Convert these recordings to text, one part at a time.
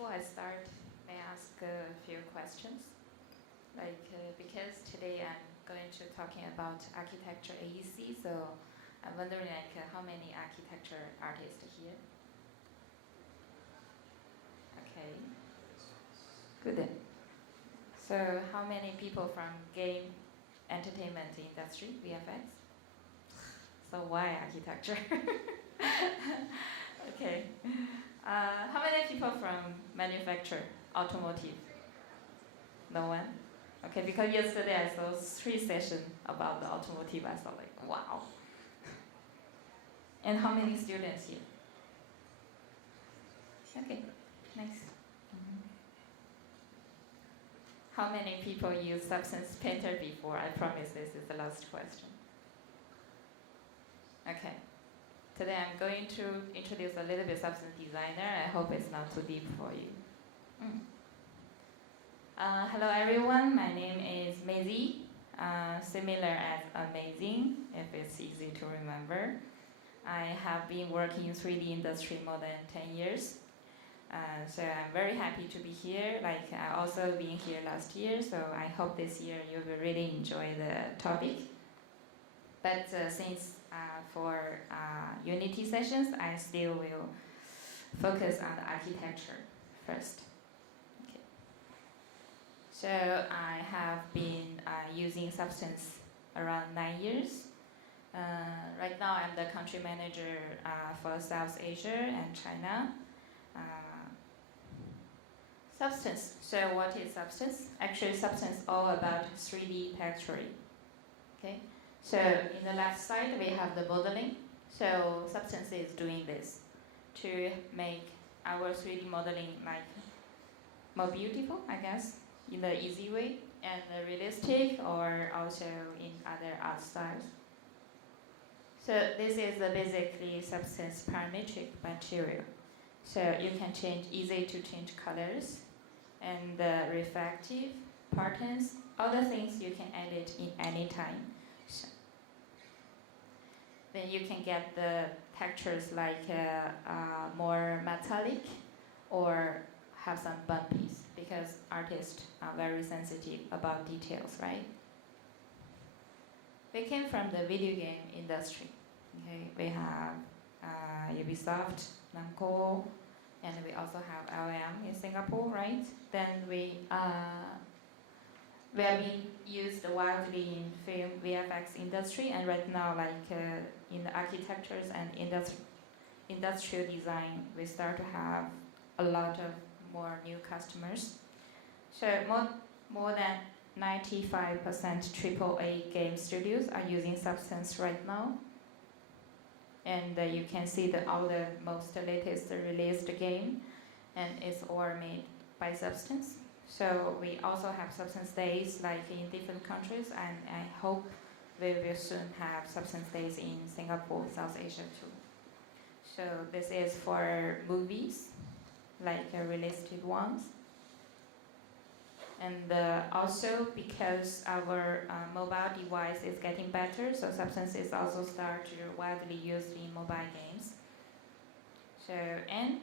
before I start, may I ask a few questions? Because today I'm going to talking about architecture AEC, so I'm wondering how many architecture artists here? Okay, good. So how many people from game entertainment industry, VFX? So why architecture? Okay. How many people from manufacture, automotive? No one? Okay, because yesterday I saw 3 sessions about the automotive. I thought like, wow. And how many students here? Okay, nice. How many people use Substance Painter before? I promise this is the last question. Okay. Today I'm going to introduce a little bit Substance Designer. I hope it's not too deep for you. Hello everyone, my name is Maisie, similar as amazing, if it's easy to remember. I have been working in 3D industry more than 10 years. So I'm very happy to be here. Like I also been here last year, so I hope this year you will really enjoy the topic. But since for Unity sessions, I still will focus on the architecture first. Okay. So I have been using Substance around 9 years. Right now I'm the country manager for South Asia and China. Substance. So what is Substance? Actually, Substance is all about 3D texturing. Okay. So in the left side we have the modeling. So Substance is doing this to make our 3D modeling like more beautiful, I guess, in the easy way, and realistic, or also in other art styles. So this is basically Substance parametric material. So you can change, easy to change colors and reflective patterns, other things you can edit in any time. So then you can get the textures like more metallic or have some bumpies, because artists are very sensitive about details, right? We came from the video game industry. Okay, we have Ubisoft, Namco, and we also have LM in Singapore, right? Then we are being used widely in film VFX industry, and right now, like in the architectures and industrial design, we start to have a lot of more new customers. So more than 95% AAA game studios are using Substance right now. And you can see all the most latest released game, and it's all made by Substance. So we also have Substance Days like in different countries, and I hope we will soon have Substance Days in Singapore, South Asia too. So this is for movies, like released ones. And also because our mobile device is getting better, so Substance is also started widely used in mobile games. So, and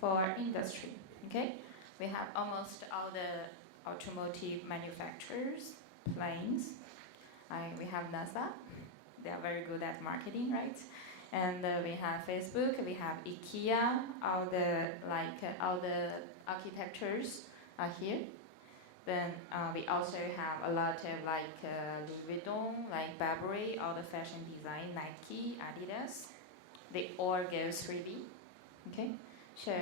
for industry, okay? We have almost all the automotive manufacturers, planes. We have NASA, they are very good at marketing, right? And we have Facebook, we have IKEA, all the architectures are here. Then we also have a lot of like Louis Vuitton, like Burberry, all the fashion design, Nike, Adidas. They all go 3D, okay? So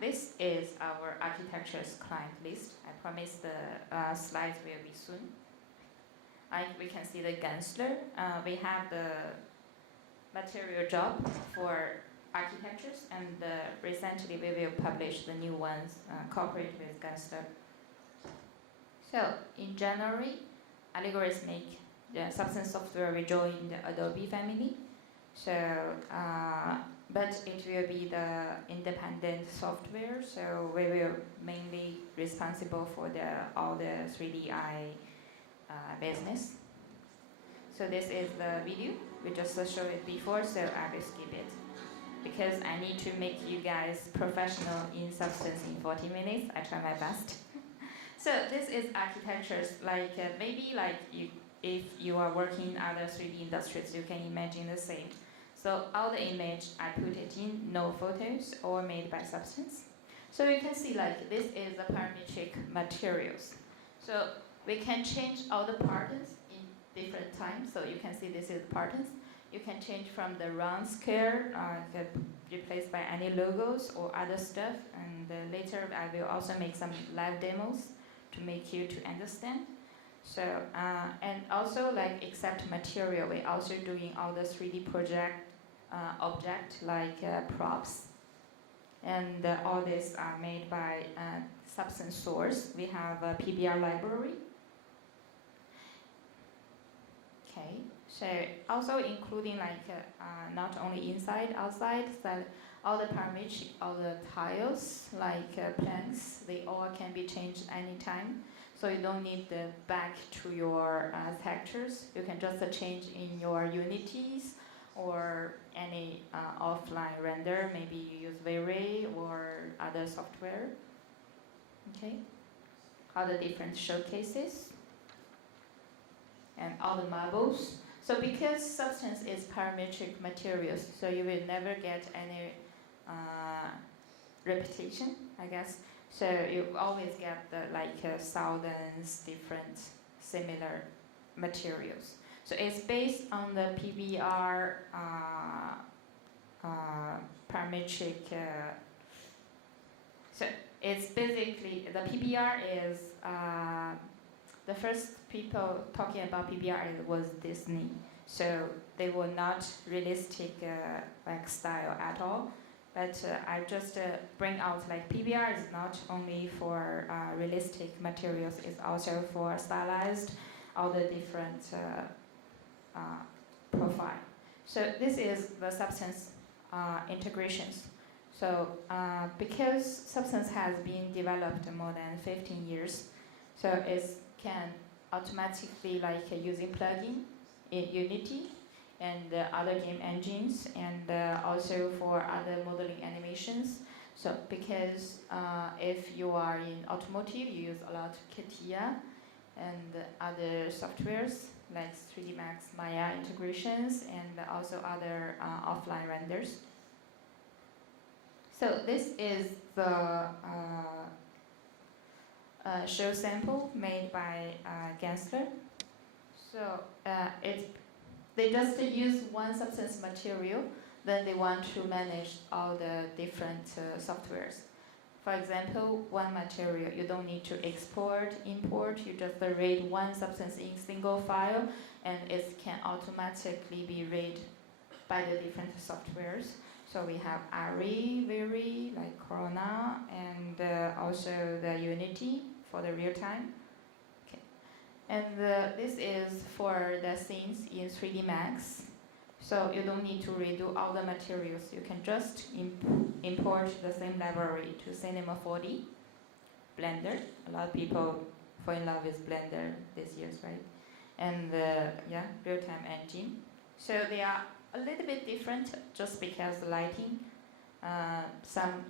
this is our architecture's client list. I promise the slides will be soon. Like we can see the Gensler. We have the material job for architectures, and recently we will publish the new ones cooperated with Gensler. So in January, Allegorithmic, the Substance software will join the Adobe family. So, but it will be the independent software. So we will mainly responsible for all the 3DI business. So this is the video. We just showed it before, so I will skip it because I need to make you guys professional in Substance in 40 minutes. I try my best. So this is architectures, like maybe like if you are working in other 3D industries, you can imagine the same. So all the image, I put it in no photos or made by Substance. So you can see like this is the parametric materials. So we can change all the patterns in different times. So you can see this is patterns. You can change from the round square, replaced by any logos or other stuff. And later I will also make some live demos to make you to understand. So, and also like except material, we're also doing all the 3D project object like props. And all these are made by Substance source. We have a PBR library. Okay, so also including like not only inside, outside, so all the parametric, all the tiles like planks, they all can be changed anytime. So you don't need the back to your textures. You can just change in your Unities or any offline render. Maybe you use V-Ray or other software. Okay, all the different showcases and all the marbles. So because Substance is parametric materials, so you will never get any repetition, I guess. So you always get the thousands different similar materials. So it's based on the PBR parametric. So it's basically the PBR is the first people talking about PBR was Disney. So they were not realistic style at all. But I just bring out like PBR is not only for realistic materials, it's also for stylized, all the different profile. So this is the Substance integrations. So because Substance has been developed more than 15 years, so it can automatically using plugin in Unity and other game engines, and also for other modeling animations. So because if you are in automotive, you use a lot of CATIA and other softwares like 3D Max, Maya integrations, and also other offline renders. So this is the show sample made by Gensler. So they just use one Substance material, then they want to manage all the different softwares. For example, one material, you don't need to export, import, you just read one Substance in single file, and it can automatically be read by the different softwares. So we have Arte, V-Ray, like Corona, and also the Unity for the real time. Okay. And this is for the scenes in 3D Max. So you don't need to redo all the materials. You can just import the same library to Cinema 4D, Blender. A lot of people fall in love with Blender these years, right? And real-time engine. So they are a little bit different just because the lighting, some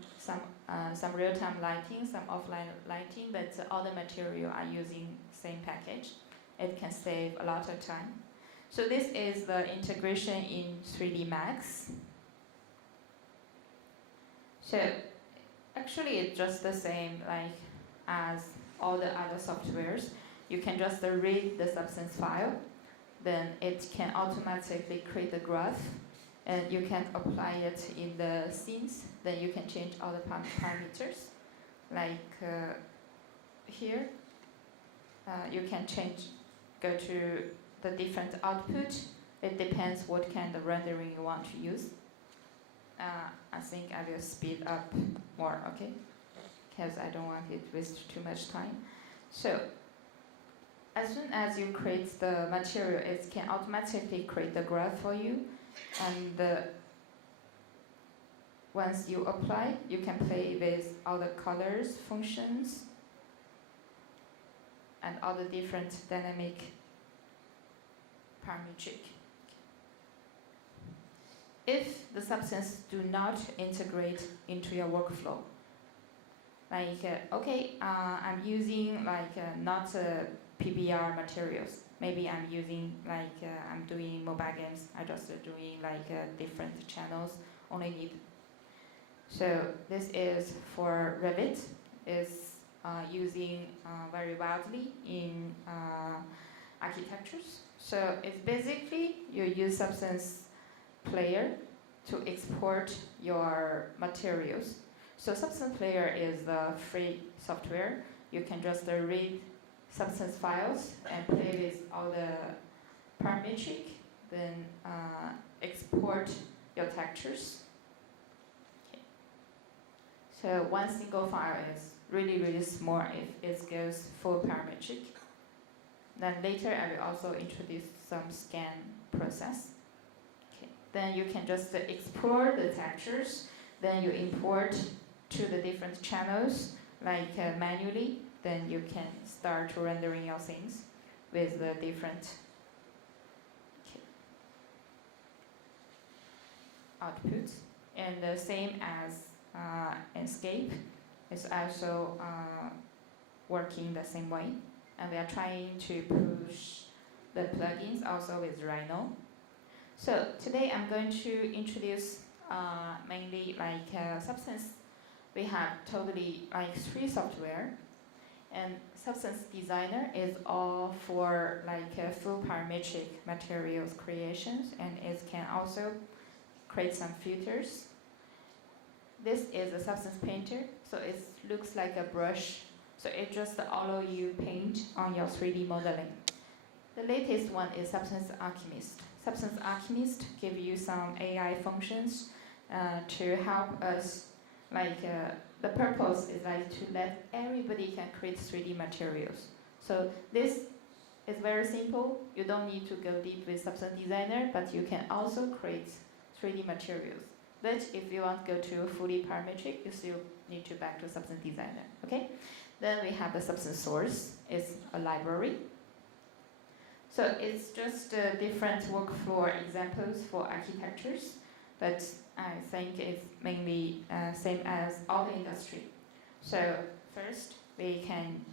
real-time lighting, some offline lighting, but all the material are using same package. It can save a lot of time. So this is the integration in 3D Max. So actually it's just the same as all the other softwares. You can just read the Substance file, then it can automatically create the graph, and you can apply it in the scenes. Then you can change all the parameters. Here, you can go to the different output. It depends what kind of rendering you want to use. I think I will speed up more, okay? Because I don't want it to waste too much time. So, as soon as you create the material, it can automatically create the graph for you. And once you apply, you can play with all the colors, functions, and all the different dynamic parametric. if the substance do not integrate into your workflow, like I'm using not PBR materials. Maybe I'm using I'm doing mobile games. I just doing different channels. Only need. So this is for Revit. Is using very widely in architectures. So it's basically you use Substance Player to export your materials. So Substance Player is the free software. You can just read Substance files and play with all the parametric, then export your textures. Okay. So one single file is really small if it goes full parametric. Then later I will also introduce some scan process. Okay. Then you can just explore the textures, then you import to the different channels manually. Then you can start rendering your things with the different outputs. And the same as Enscape is also working the same way. And we are trying to push the plugins also with Rhino. So today I'm going to introduce mainly Substance. We have totally 3 software. And Substance Designer is all for full parametric materials creations, and it can also create some filters. This is a Substance Painter, so it looks like a brush. So it just allow you paint on your 3D modeling. The latest one is Substance Alchemist. Substance Alchemist give you some AI functions to help us the purpose is to let everybody can create 3D materials. So this is very simple. You don't need to go deep with Substance Designer, but you can also create 3D materials. But if you want to go to fully parametric, you still need to back to Substance Designer. Okay? Then we have the Substance Source. It's a library. So it's just different workflow examples for architectures, but I think it's mainly same as all the industry. So first, we can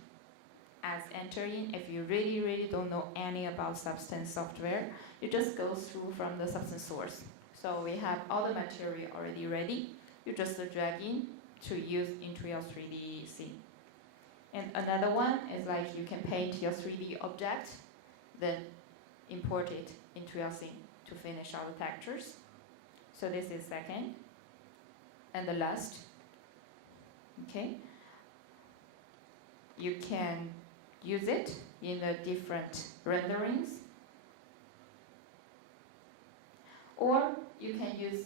enter in. If you really don't know any about Substance software, you just go through from the Substance Source. So we have all the material already ready. You just drag in to use into your 3D scene. And another one is you can paint your 3D object, then import it into your scene to finish all the textures. So this is second. And the last, okay, you can use it in the different renderings, or you can use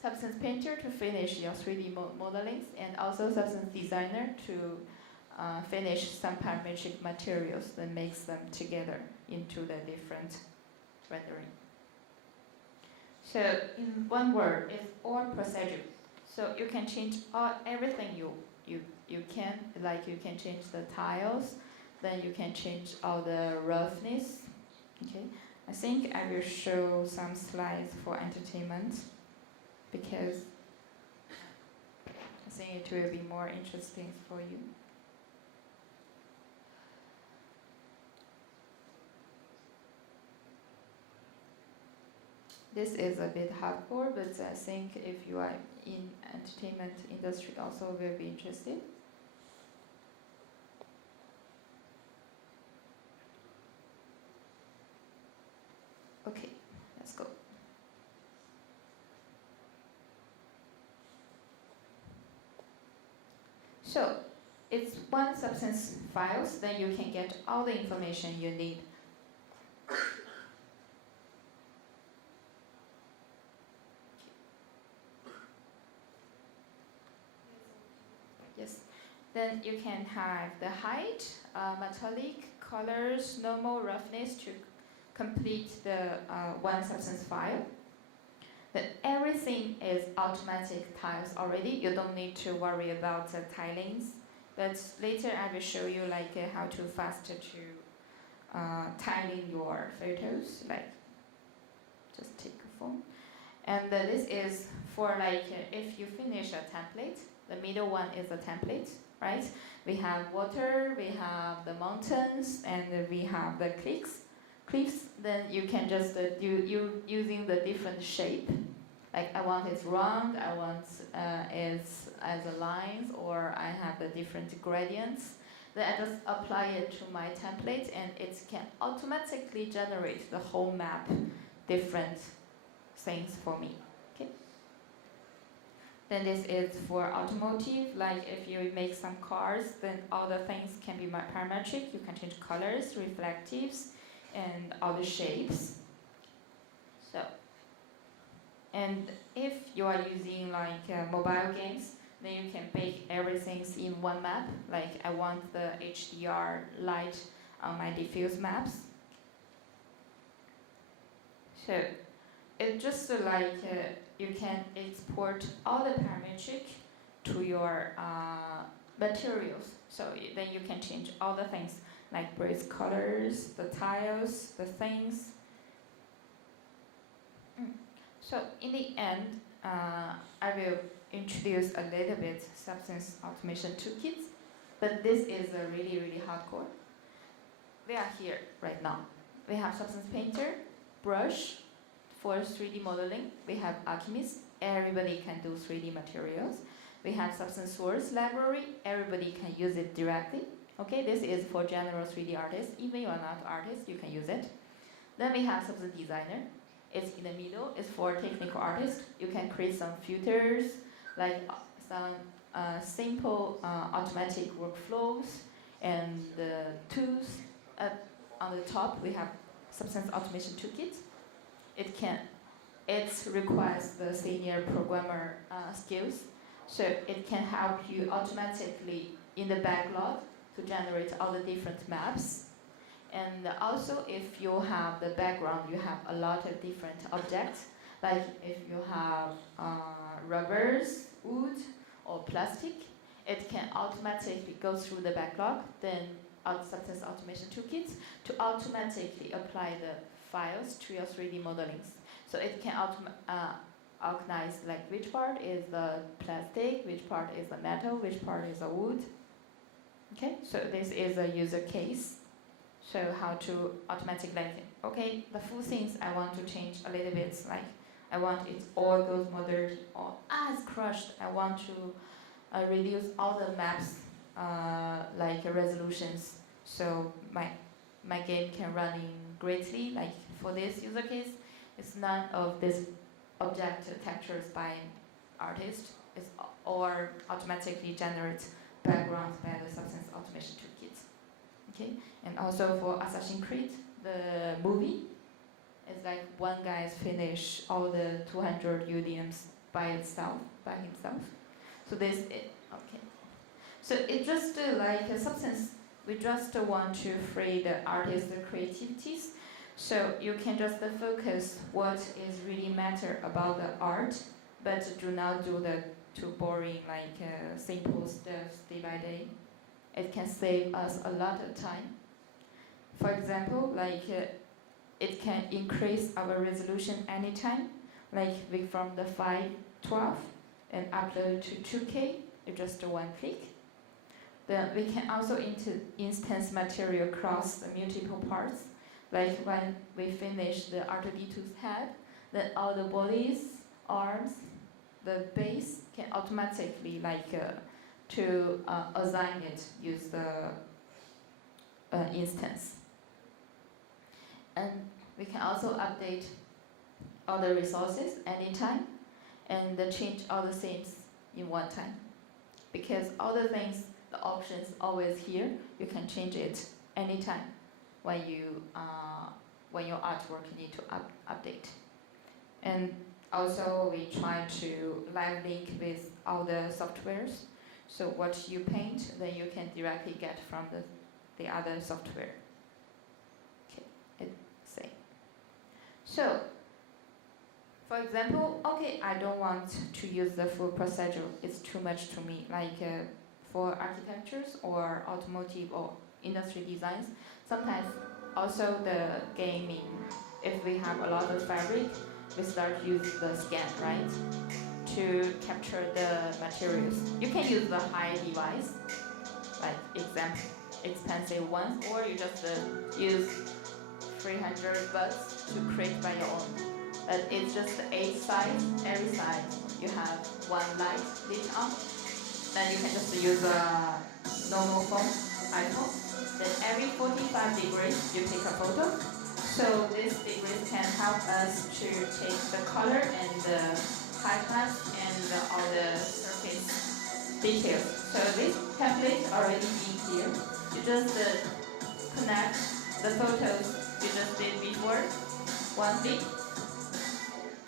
Substance Painter to finish your 3D modelings, and also Substance Designer to finish some parametric materials that makes them together into the different rendering. So in one word, it's all procedure. So you can change everything you can, you can change the tiles, then you can change all the roughness. Okay, I think I will show some slides for entertainment because I think it will be more interesting for you. This is a bit hardcore, but I think if you are in entertainment industry also will be interested. Okay, let's go. So it's one Substance files, then you can get all the information you need. Yes. Then you can have the height, metallic, colors, normal, roughness to complete the one Substance file. Then everything is automatic tiles already. You don't need to worry about the tilings. But later I will show you how to faster to tiling your photos. Just take a phone. And this is for like if you finish a template, the middle one is a template, right? We have water, we have the mountains, and we have the cliffs. Then you can just you using the different shape. Like I want it round, I want it as a lines, or I have the different gradients. Then I just apply it to my template, and it can automatically generate the whole map, different things for me. Okay. Then this is for automotive. Like if you make some cars, then all the things can be parametric. You can change colors, reflectives, and all the shapes. So, and if you are using like mobile games, then you can bake everything in one map. Like I want the HDR light on my diffuse maps. So it's just like you can export all the parametric to your materials. So then you can change all the things like base colors, the tiles, the things. So in the end, I will introduce a little bit Substance Automation toolkits, but this is a really, really hardcore. We are here right now. We have Substance Painter, Brush for 3D modeling. We have Alchemist, everybody can do 3D materials. We have Substance Source Library, everybody can use it directly. Okay, this is for general 3D artists. Even you are not artist, you can use it. Then we have Substance Designer. It's in the middle, it's for technical artists. You can create some filters, like some simple automatic workflows and tools. On the top, we have Substance Automation Toolkit. It requires the senior programmer skills, so it can help you automatically in the backlog to generate all the different maps. And also, if you have the background, you have a lot of different objects. Like if you have rubbers, wood, or plastic, it can automatically go through the backlog, then Substance Automation Toolkits to automatically apply the files to your 3D modelings. So it can organize like which part is the plastic, which part is the metal, which part is the wood. Okay, so this is a user case. So how to automatically, like, okay, the full things I want to change a little bit, like I want it all goes more dirty, or it's crushed. I want to reduce all the maps, like resolutions, so my game can run in greatly. Like for this user case, it's none of this object textures by artist. It's or automatically generates backgrounds by the Substance Automation Toolkit. Okay, and also for Assassin's Creed, the movie, it's like one guy's finished all the 200 UDMs by himself. So this is okay. So it's just like a Substance. We just want to free the artist's creativities. So you can just focus what is really matter about the art, but do not do the too boring like simple stuff day by day. It can save us a lot of time. For example, like it can increase our resolution anytime, like from the 512 and upload to 2K with just one click. Then we can also instance material across the multiple parts. Like when we finish the R2D2's head, then all the bodies, arms, the base can automatically like to assign it, use the instance. And we can also update all the resources anytime and change all the themes in one time. Because all the things, the options always here, you can change it anytime when when your artwork need to update. And also we try to live link with all the softwares. So what you paint, then you can directly get from the other software. Okay, it's same. So, for example, okay, I don't want to use the full procedure. It's too much to me. Like for architectures or automotive or industry designs, sometimes also the gaming, if we have a lot of fabric, we start use the scan, right, to capture the materials. You can use the high device, like expensive ones, or you just use 300 bucks to create by your own. But it's just 8 sides. Every side you have one light lit on. Then you can just use a normal phone, iPhone. Then every 45 degrees you take a photo. So this degrees can help us to take the color and the highlights and all the surface details. So this template already in here. You just connect the photos you just did before, one click,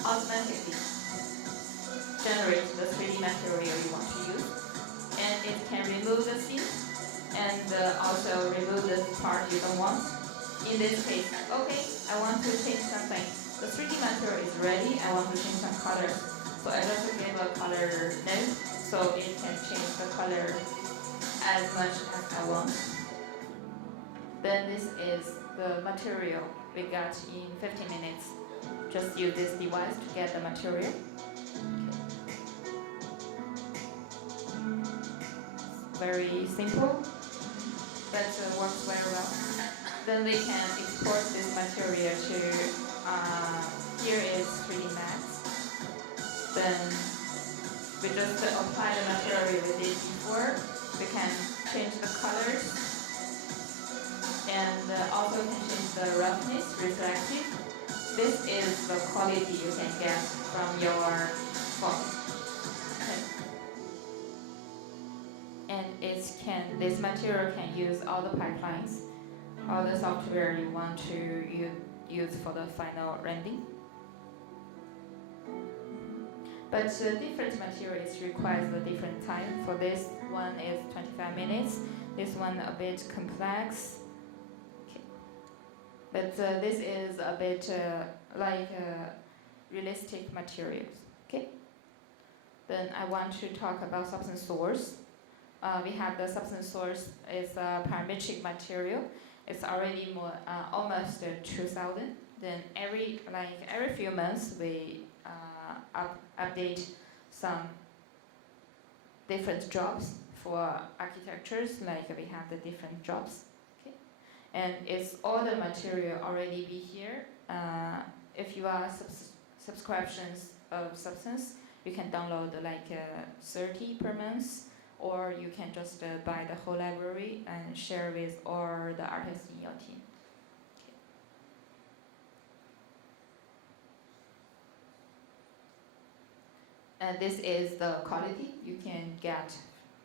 automatically generate the 3D material you want to use. And it can remove the scene and also remove the part you don't want. In this case, okay, I want to change something. The 3D material is ready, I want to change some color. So I just give a color node so it can change the color as much as I want. Then this is the material we got in 15 minutes. Just use this device to get the material. Very simple, but works very well. Then we can export this material to, here is 3D Max. Then we just apply the material we did before. We can change the colors and also can change the roughness, reflective. This is the quality you can get from your phone. Okay. And this material can use all the pipelines, all the software you want to use for the final rendering. But different materials requires a different time. For this one is 25 minutes. This one a bit complex. Okay. But this is a bit like realistic materials. Okay. Then I want to talk about substance source. We have the substance source is a parametric material. It's already more, almost 2,000. Then every few months we update some different jobs for architectures. Like we have the different jobs. Okay, and it's all the material already be here. If you are subscriptions of Substance, you can download like 30 per month. Or you can just buy the whole library and share with all the artists in your team. Okay. And this is the quality you can get.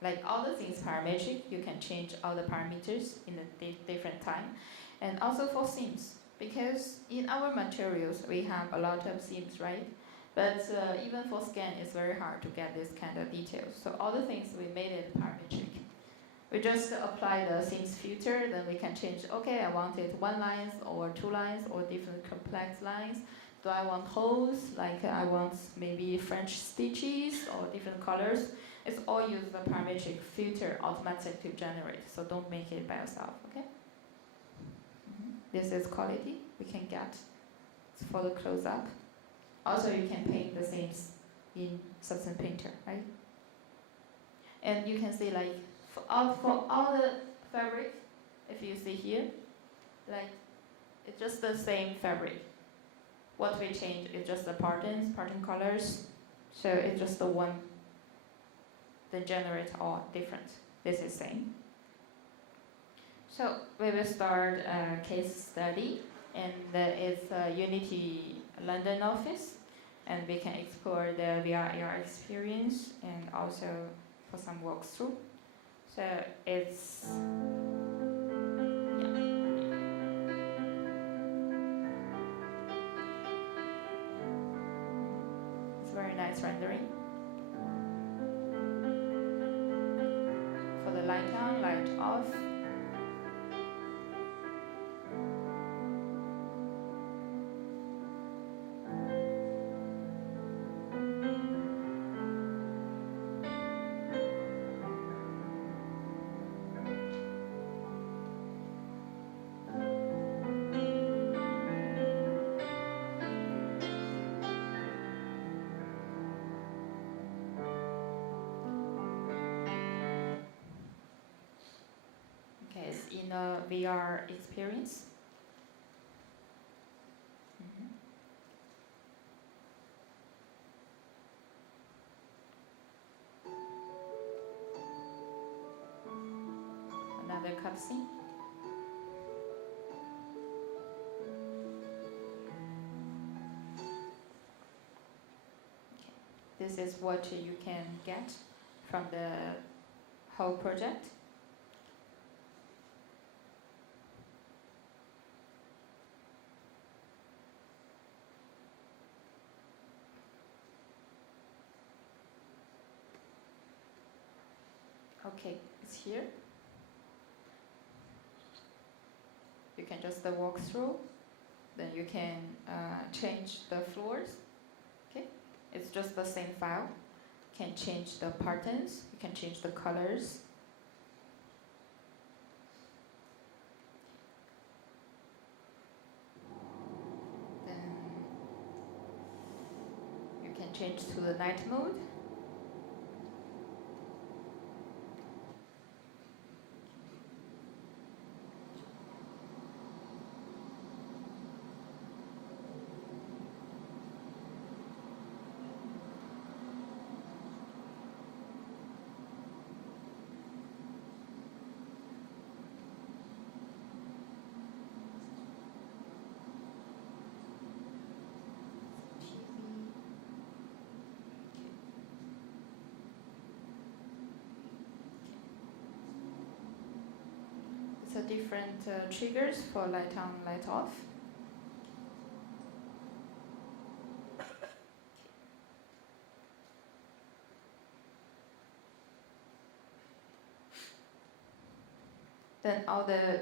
Like all the things parametric, you can change all the parameters in a different time. And also for themes, because in our materials we have a lot of themes, right? But even for scan, it's very hard to get this kind of details. So all the things we made it parametric. We just apply the themes filter, then we can change, okay, I want it 1 line or 2 lines or different complex lines. Do I want holes, like I want maybe French stitches or different colors? It's all use the parametric filter automatic to generate, so don't make it by yourself, okay? This is quality we can get for the close-up. Also, you can paint the themes in Substance Painter, right? And you can see, like, for all the fabric, if you see here, like, it's just the same fabric. What we change is just the parting colors. So it's just the one that generates all different. This is same. So we will start a case study, and it's a Unity London office, and we can explore the VR experience and also for some walkthrough. So it's very nice rendering. For the light on, light off. in a VR experience. Another cutscene. This is what you can get from the whole project. Okay, it's here. You can just walk through. Then you can change the floors. Okay, it's just the same file. You can change the patterns. You can change the colors. Then you can change to the night mode. It's a different triggers for light on, light off. Then all the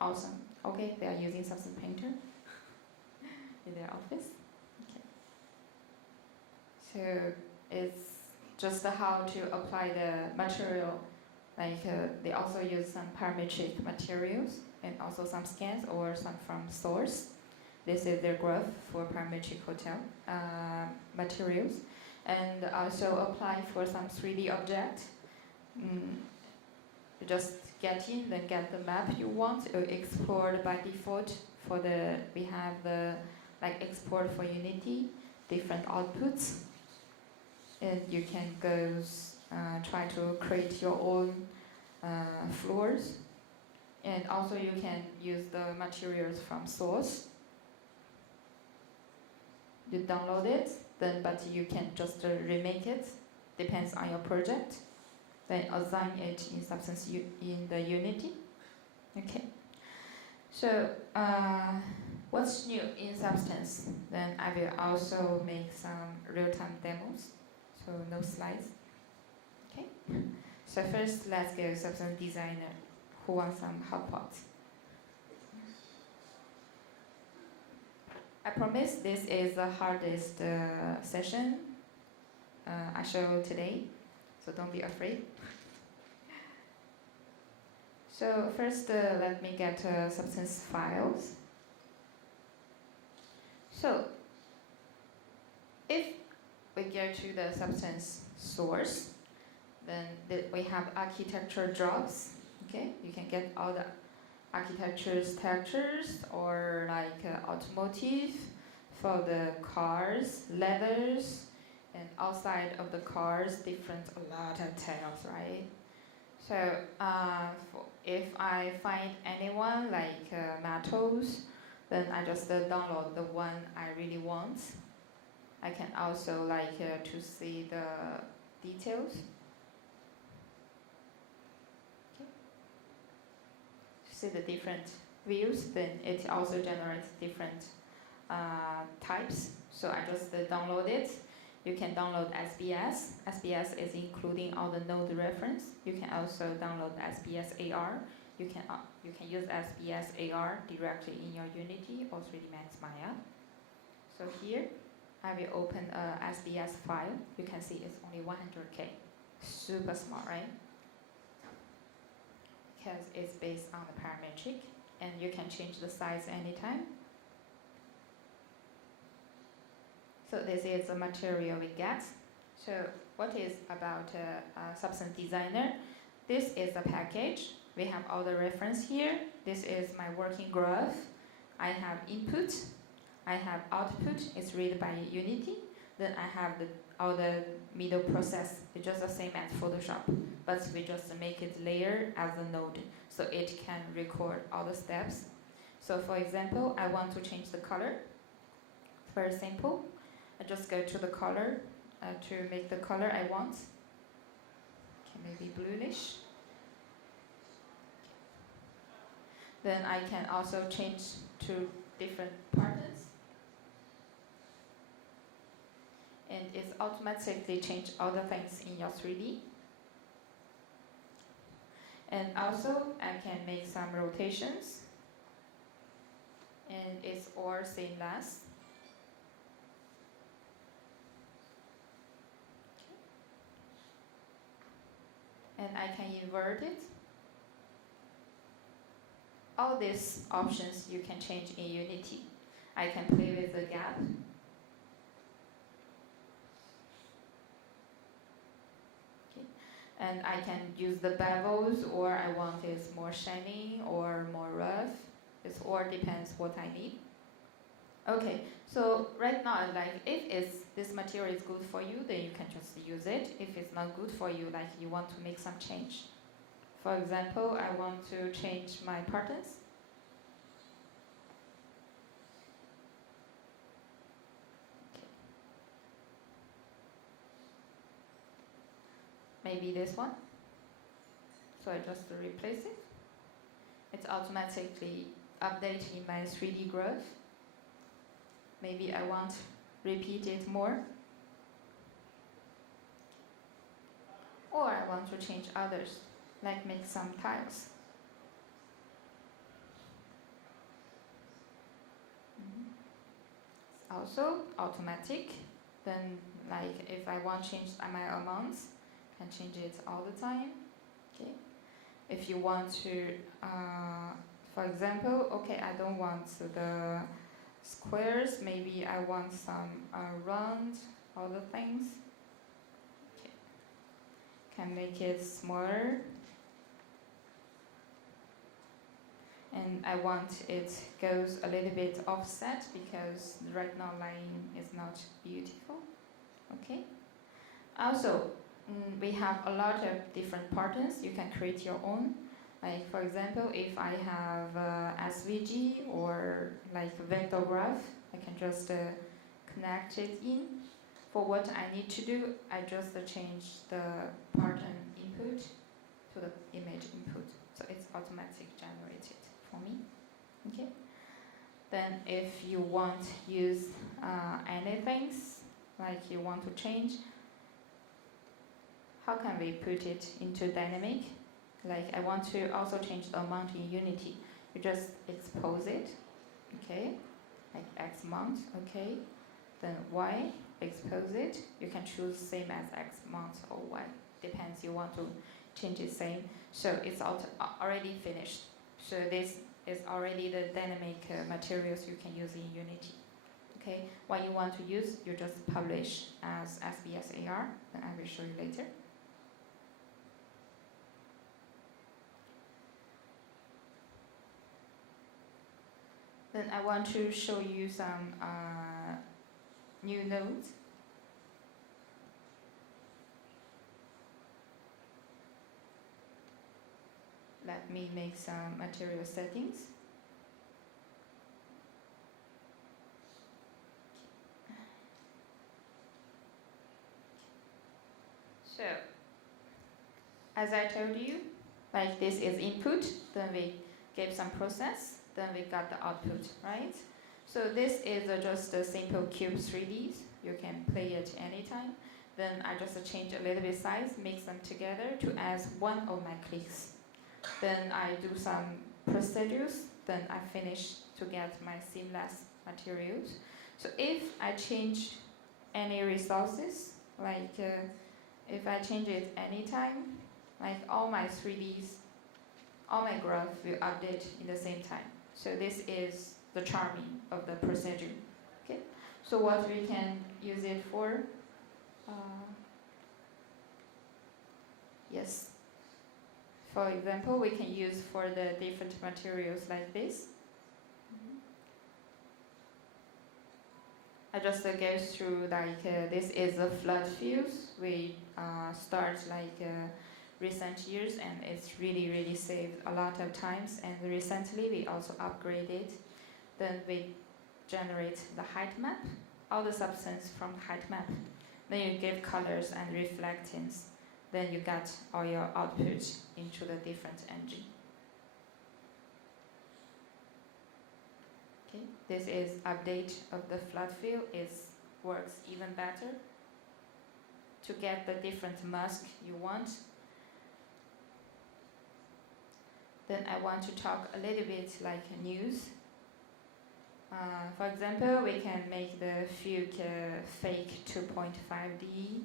awesome. Okay, they are using Substance Painter in their office. Okay. So it's just how to apply the material. Like they also use some parametric materials and also some scans or some from source. This is their graph for parametric hotel materials, and also apply for some 3D object. You just get in, then get the map you want. Export by default for the we have the like export for Unity, different outputs, and you can go. Try to create your own floors, and also you can use the materials from source. You download it, then but you can just remake it. Depends on your project. Then assign it in Substance in the Unity. Okay. So what's new in Substance? Then I will also make some real-time demos. So no slides. Okay, so first let's go Substance Designer. Who wants some hot pots? I promise this is the hardest session I show today, so don't be afraid. So first let me get Substance files. So if we go to the Substance source, then we have architecture jobs. Okay, you can get all the architecture's textures or like automotive for the cars, leathers, and outside of the cars, different a lot of tails, right? So if I find anyone like metals, then I just download the one I really want. I can also like to see the details. See the different views, then it also generates different types. So I just download it. You can download SBS. SBS is including all the node reference. You can also download SBS AR. You can use SBS AR directly in your Unity or 3D Max Maya. So here I will open a SBS file. You can see it's only 100K. Super small, right? Because it's based on the parametric, and you can change the size anytime. So this is the material we get. So what is about Substance Designer? This is the package. we have all the reference here. This is my working graph. I have input, I have output, it's read by Unity. Then I have all the middle process. It's just the same as Photoshop, but we just make it layer as a node, so it can record all the steps. So for example, I want to change the color. It's very simple. I just go to the color to make the color I want. Okay, maybe bluish. Then I can also change to different patterns. And it's automatically change all the things in your 3D. And also I can make some rotations. And it's all seamless. And I can invert it. All these options you can change in Unity. I can play with the gap. Okay. And I can use the bevels, or I want it more shiny or more rough. It all depends what I need. Okay, so right now, like if this material is good for you, then you can just use it. If it's not good for you, like you want to make some change. For example, I want to change my patterns. Okay. Maybe this one. So I just replace it. It's automatically updated in my 3D graph. Maybe I want to repeat it more. Or I want to change others, like make some tiles. It's also automatic. Then like if I want to change my amounts, I can change it all the time. Okay. If you want to, for example, okay, I don't want the squares, maybe I want some round, other things. Okay. Can make it smaller. And I want it goes a little bit offset because right now line is not beautiful. Okay. Also, we have a lot of different patterns. You can create your own. Like for example, if I have SVG or like vector graph, I can just connect it in. For what I need to do, I just change the pattern input to the image input. So it's automatic generated for me. Okay. Then if you want to use anything, like you want to change, how can we put it into dynamic? Like I want to also change the amount in Unity. You just expose it, okay? Like X amount, okay? Then Y, expose it. You can choose same as X amount or Y. Depends you want to change it same. So it's already finished. So this is already the dynamic materials you can use in Unity. Okay, what you want to use, you just publish as SBSAR, then I will show you later. Then I want to show you some new nodes. Let me make some material settings. So, as I told you, like this is input, then we gave some process, then we got the output, right? So this is just a simple cube 3Ds. You can play it anytime. Then I just change a little bit size, mix them together to as one of my clicks. Then I do some procedures, then I finish to get my seamless materials. So if I change any resources, like if I change it anytime, like all my 3Ds, all my graph will update in the same time. So this is the charming of the procedure. Okay. So what we can use it for? Yes. For example, we can use for the different materials like this. I just go through like this is a flood fields. We start like recent years, and it's really saved a lot of times. And recently we also upgraded. Then we generate the height map, all the substance from the height map. Then you give colors and reflectance. Then you get all your output into the different engine. Okay, this is update of the flood field. It works even better to get the different mask you want. Then I want to talk a little bit like news. For example, we can make the Fugue fake 2.5D.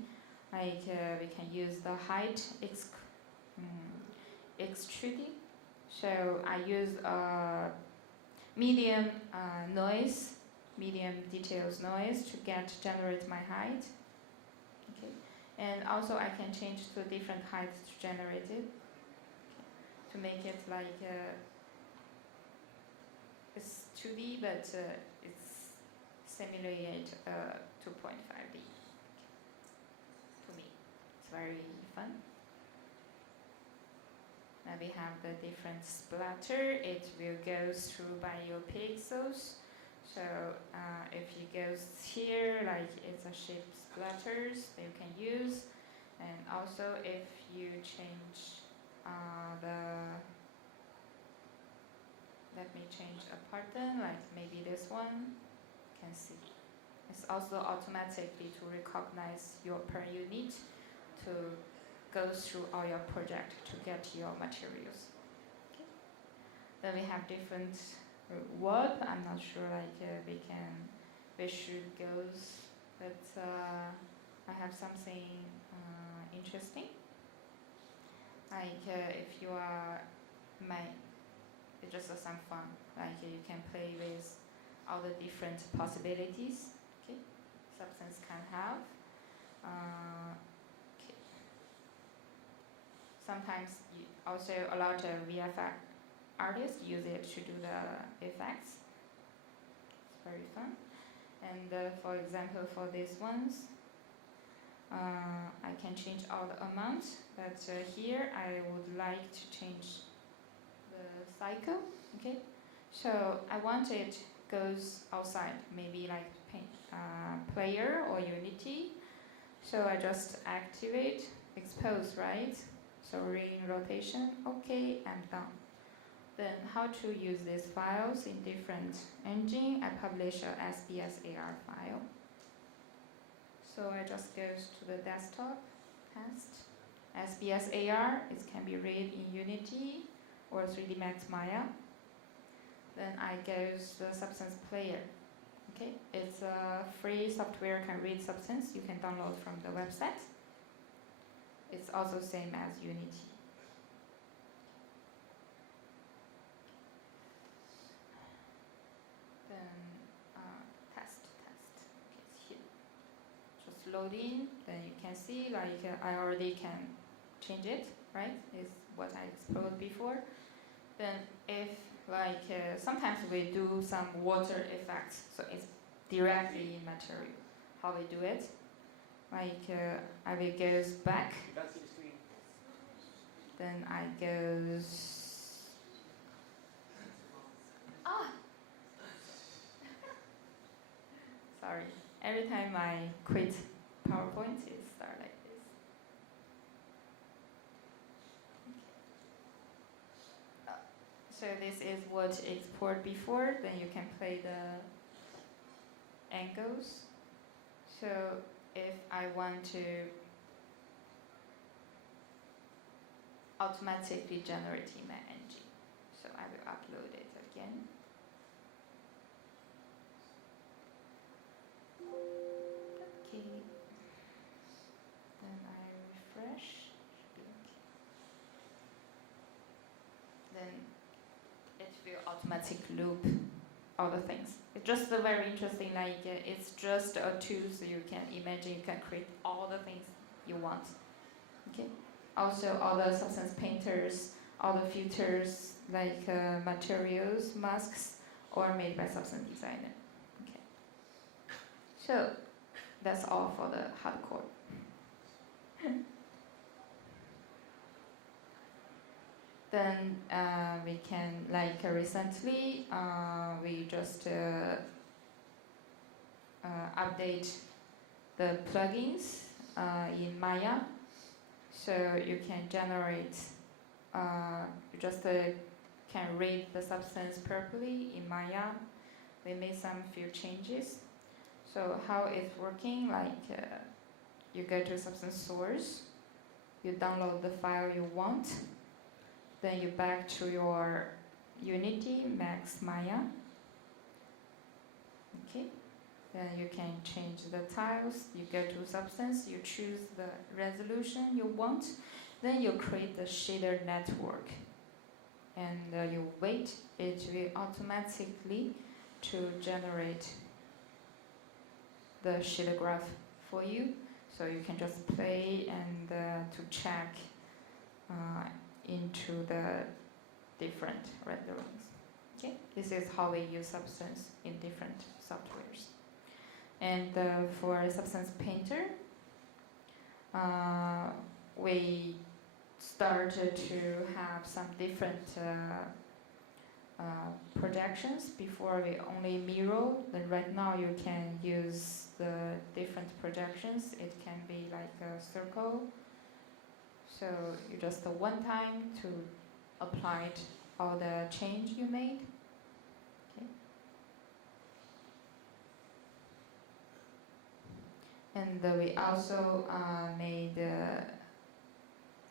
Like we can use the height extruding. So I use medium noise, medium details noise to generate my height. Okay, and also I can change to different heights to generate it. Okay. To make it like it's 2D, but it's simulate 2.5D. To me, it's very fun. Now we have the different splatter. It will go through by your pixels. So if you go here, like it's a shape splatters that you can use. And also if you change let me change a pattern, like maybe this one, you can see. It's also automatically to recognize your per unit to go through all your project to get your materials. Okay. Then we have different word. I'm not sure like we should go, but I have something interesting. Like if you are it's just some fun. Like you can play with all the different possibilities. Okay, substance can have. Okay. Sometimes also a lot of VFX artists use it to do the effects. It's very fun. And for example, for these ones, I can change all the amounts, but here I would like to change the cycle. Okay, so I want it goes outside, maybe like player or Unity. So I just activate, expose, right? So ring rotation, okay, I'm done. Then how to use these files in different engine? I publish a SBSAR file. So I just go to the desktop, test. SBSAR, it can be read in Unity or 3D Max Maya. Then I go to the Substance Player. Okay, it's a free software, can read Substance. You can download from the website. It's also same as Unity. Then test. Okay, it's here. Just load in. Then you can see like I already can change it. Right? Is what I explored before. Then if like sometimes we do some water effects, so it's directly in material. How we do it? Like I will goes back. Then I goes. Sorry. Every time I quit PowerPoint, it starts like this. Okay. So this is what export before. Then you can play the angles. So if I want to automatically generate in my engine, so I will upload it again. Okay. Then I refresh. Should be okay. Then it will automatically loop all the things. It's just very interesting, like it's just a tool, so you can imagine you can create all the things you want. Okay. also all the substance painters, all the filters like materials, masks, are made by substance designer. Okay. So that's all for the hardcore. Then we can, like recently, we just update the plugins in Maya, so you can generate, you just can read the substance properly in Maya. We made some few changes. So how it's working, like you go to substance source, you download the file you want, then you back to your Unity, Max Maya. Okay. Then you can change the tiles. You go to substance, you choose the resolution you want, then you create the shader network. And you wait, it will automatically to generate the shader graph for you. So you can just play and to check into the different renderings. Okay, this is how we use Substance in different softwares. And for Substance Painter, we started to have some different projections. Before we only mirror, then right now you can use the different projections. It can be like a circle. So you just one time to apply all the change you made. Okay. And we also made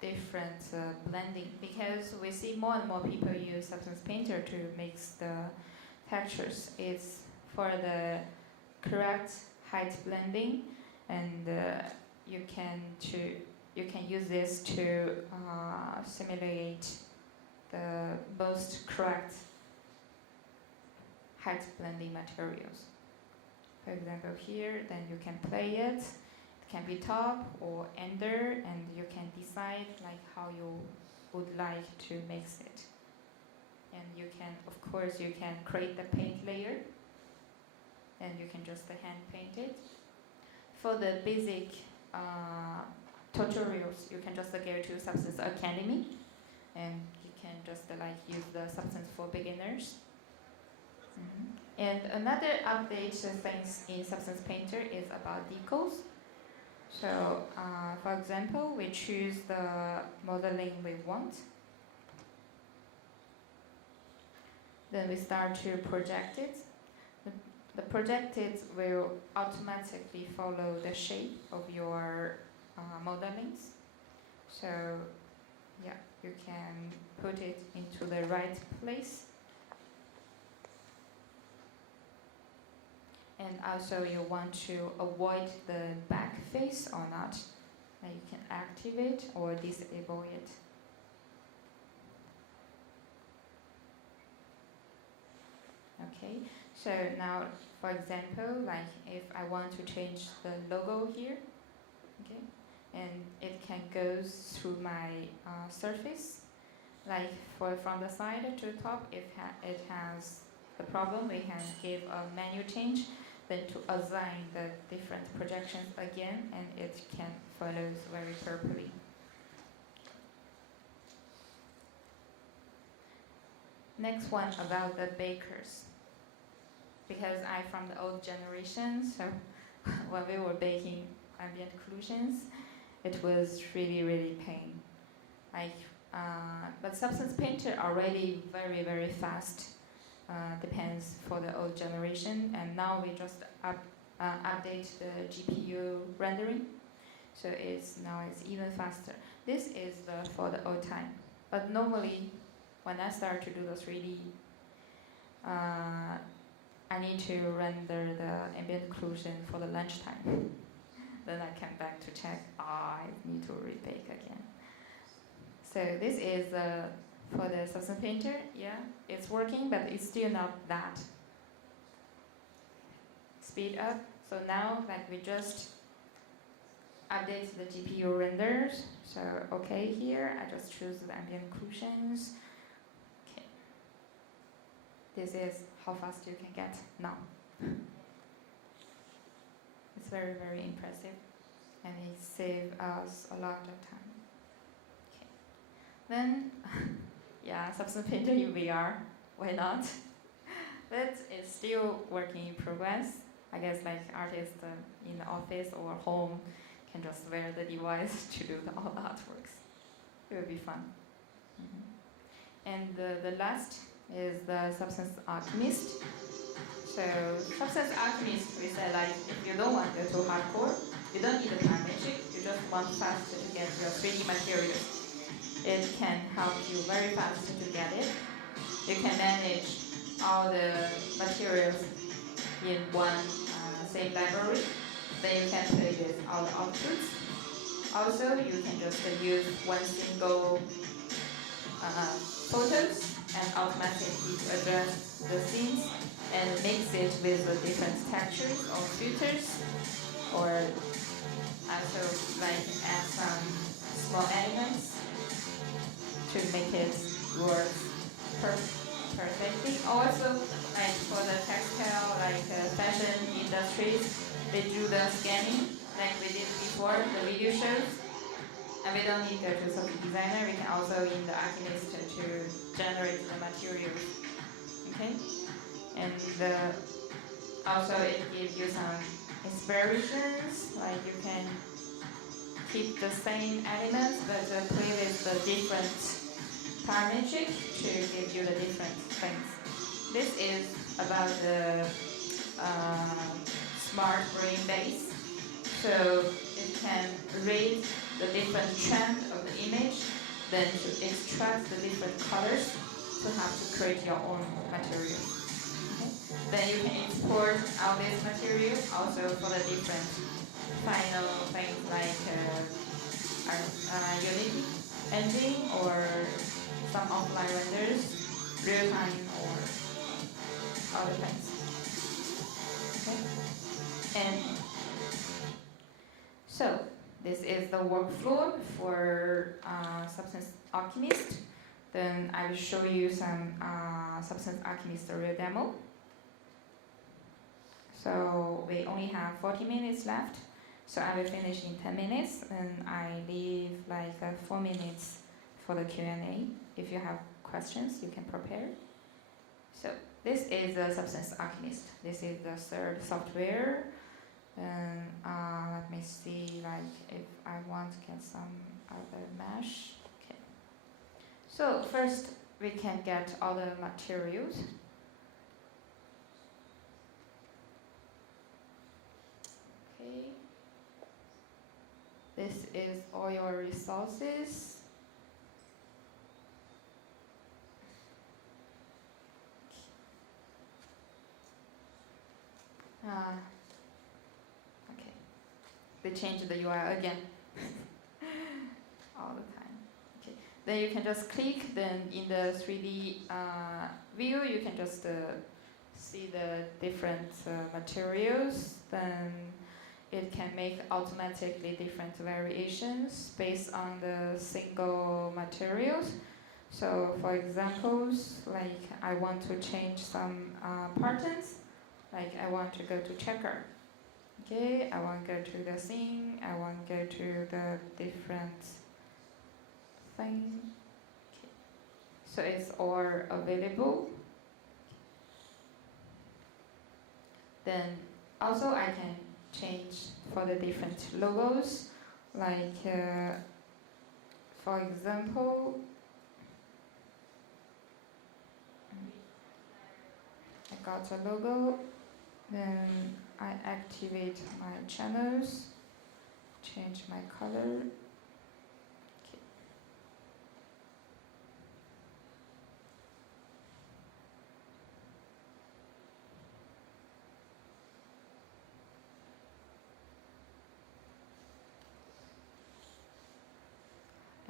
different blending, because we see more and more people use Substance Painter to mix the textures. It's for the correct height blending, and you can use this to simulate the most correct height blending materials. For example, here, then you can play it. It can be top or under, and you can decide like how you would like to mix it. And you can, of course, you can create the paint layer, and you can just hand paint it. For the basic tutorials, you can just go to Substance Academy, and you can just like use the Substance for beginners. And another update things in Substance Painter is about decals. So, for example, we choose the modeling we want. Then we start to project it. The projected will automatically follow the shape of your modelings. So, yeah, you can put it into the right place. And also you want to avoid the back face or not. And you can activate or disable it. Okay, so now, for example, like if I want to change the logo here, okay, and it can go through my surface, like from the side to top, if it has the problem, we can give a menu change, then to assign the different projections again, and it can follow very properly. Next one about the bakers. Because I'm from the old generation, so when we were baking ambient occlusions, it was really, really pain. Like, but Substance Painter already very, very fast. Depends for the old generation, and now we just update the GPU rendering, so now it's even faster. This is for the old time, but normally when I start to do the 3D, I need to render the ambient occlusion for the lunchtime. Then I come back to check, I need to rebake again. So this is for the Substance Painter, yeah, it's working, but it's still not that speed up. So now, like we just update the GPU renders. So okay here, I just choose the ambient occlusions. Okay. This is how fast you can get now. It's very, very impressive. And it saves us a lot of time. Okay. Then, yeah, Substance Painter in VR, why not? But it's still working in progress. I guess like artists in the office or home can just wear the device to do all the artworks. It will be fun. And the last is the Substance Alchemist. So Substance Alchemist, we said like if you don't want to go too hardcore, you don't need a time magic, you just want fast to get your 3D materials. It can help you very fast to get it. You can manage all the materials in one same library. Then you can play with all the outputs. Also, you can just use one single photos and automatically adjust the scenes and mix it with the different textures or filters, or also like add some small elements to make it work perfectly. Also, like for the textile, like fashion industries, they do the scanning like we did before the video shows, and we don't need to go to some designer. We can also in the Alchemist to generate the materials. Okay, and also it gives you some inspirations. Like you can keep the same elements, but play with the different parametric to give you the different things. This is about the smart brain base. So it can read the different trend of the image, then to extract the different colors to have to create your own material. Okay? Then you can export all this material also for the different final things like Unity engine or some offline renders, real time or other things. Okay? And so this is the workflow for Substance Alchemist. Then I will show you some Substance Alchemist real demo. So we only have 40 minutes left. So I will finish in 10 minutes, and I leave like 4 minutes for the Q&A. If you have questions, you can prepare. So this is the Substance Alchemist. This is the third software. And let me see, like if I want to get some other mesh. Okay. So first we can get all the materials. Okay. This is all your resources. Okay. They changed the UI again. All the time. Okay. Then you can just click. Then in the 3D view, you can just see the different materials. Then it can make automatically different variations based on the single materials. So for examples, like I want to change some patterns. Like I want to go to checker. Okay, I want to go to the scene. I want to go to the different thing. Okay. So it's all available. Then also I can change for the different logos. Like for example, I got a logo. Then I activate my channels, change my color. Okay.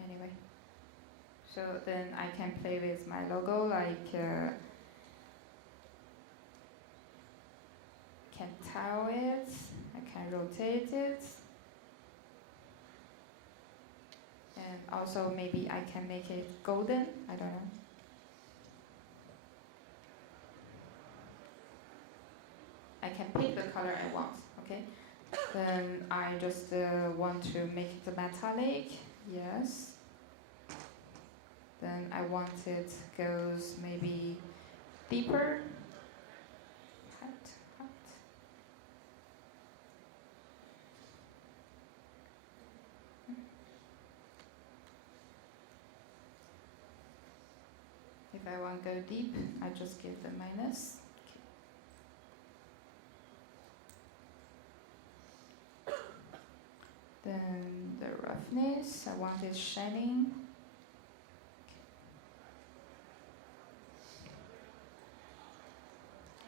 Anyway, so then I can play with my logo, like can tile it, I can rotate it. also maybe I can make it golden, I don't know. I can pick the color I want, okay? Then I just want to make it metallic, yes. Then I want it goes maybe deeper. Cut. If I want to go deep, I just give the minus. Okay. Then the roughness, I want it shining.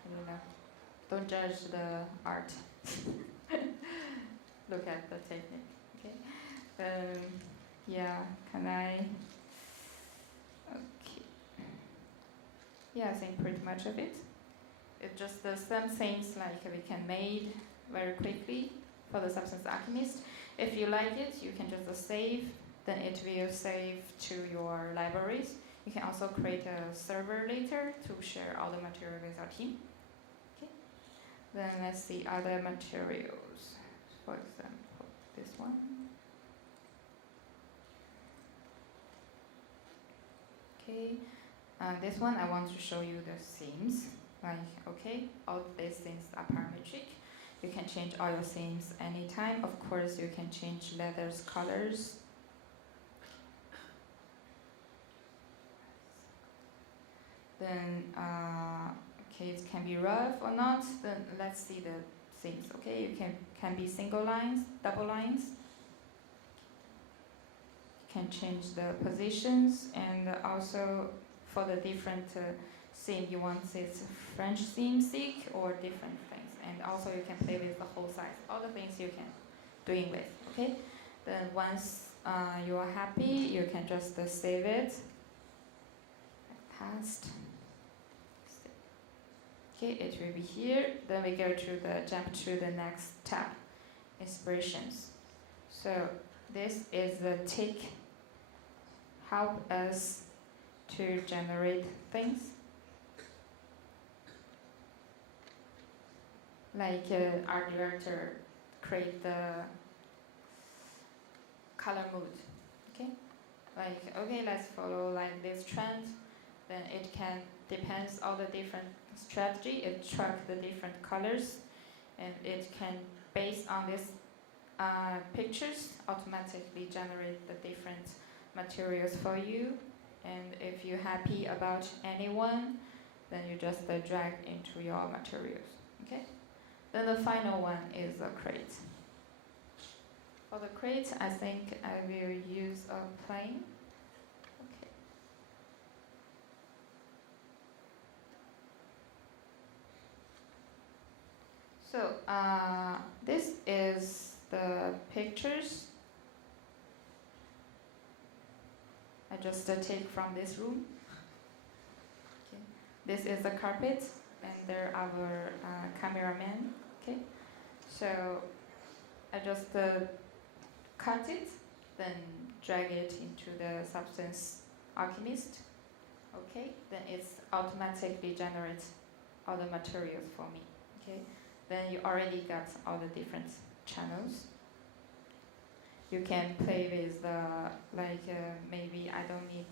You know, don't judge the art. Look at the technique. Okay. Yeah. Can I? Okay. Yeah, I think pretty much of it. It's just some things like we can make very quickly for the Substance Alchemist. If you like it, you can just save. Then it will save to your libraries. You can also create a server later to share all the material with our team. Okay. Then let's see other materials. For example, this one. Okay. This one I want to show you the themes. Like, okay, all these things are parametric. You can change all your themes anytime. Of course, you can change letters, colors. Then, okay, it can be rough or not. Then let's see the themes. Okay, you can be single lines, double lines. You can change the positions, and also for the different theme, you want this French theme stick or different things. And also you can play with the whole size. All the things you can doing with. Okay. Then once you are happy, you can just save it. Past. Okay, it will be here. Then we go to jump to the next tab, inspirations. So this is the tick. Help us to generate things. Like art director create the color mood. Okay, like okay, let's follow like this trend. Then it can depends all the different strategy. It track the different colors, and it can based on this pictures automatically generate the different materials for you. And if you're happy about anyone, then you just drag into your materials. Okay. Then the final one is a crate. For the crate, I think I will use a plane. Okay. So this is the pictures. I just take from this room. Okay. This is the carpet, and they're our cameraman. Okay, so I just cut it, then drag it into the Substance Alchemist. Okay, then it's automatically generates all the materials for me. Okay, then you already got all the different channels. You can play with the maybe I don't need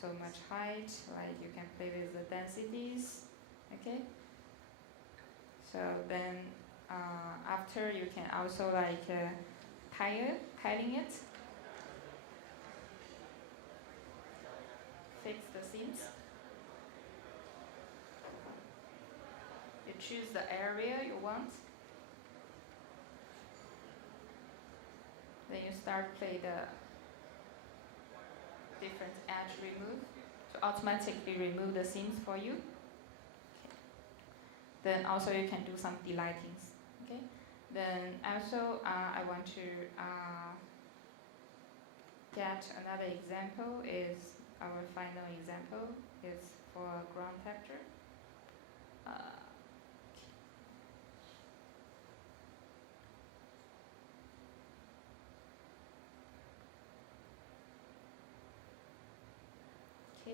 so much height. Like you can play with the densities. Okay. So then after you can also tiling it, fix the seams. You choose the area you want. Then you start play the different edge remove to automatically remove the seams for you. Okay. Then also you can do some delightings. Okay. Then also I want to get another example. Is our final example is for ground texture.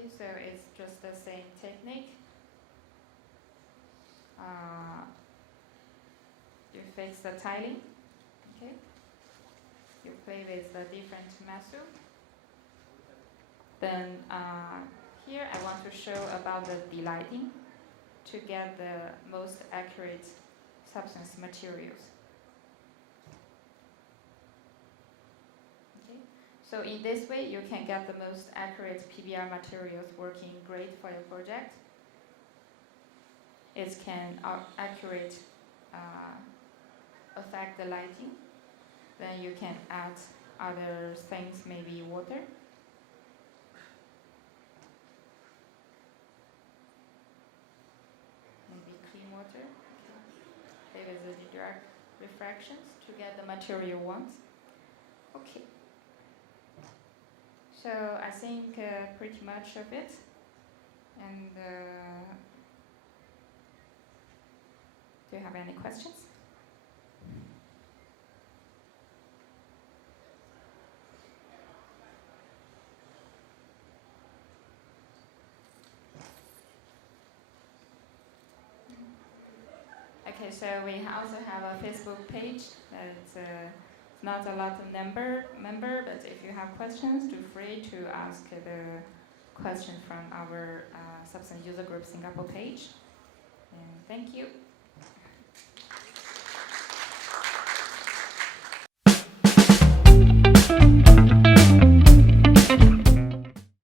Okay, so it's just the same technique. You fix the tiling. Okay. You play with the different masu. Then here I want to show about the delighting to get the most accurate substance materials. Okay. So in this way you can get the most accurate PBR materials working great for your project. It can accurate affect the lighting. Then you can add other things, maybe water. Maybe clean water. Okay. With the direct refractions to get the material you want. Okay. So I think pretty much of it. And do you have any questions? Okay, so we also have a Facebook page that's not a lot of member, but if you have questions, feel free to ask the question from our Substance User Group Singapore page. And thank you.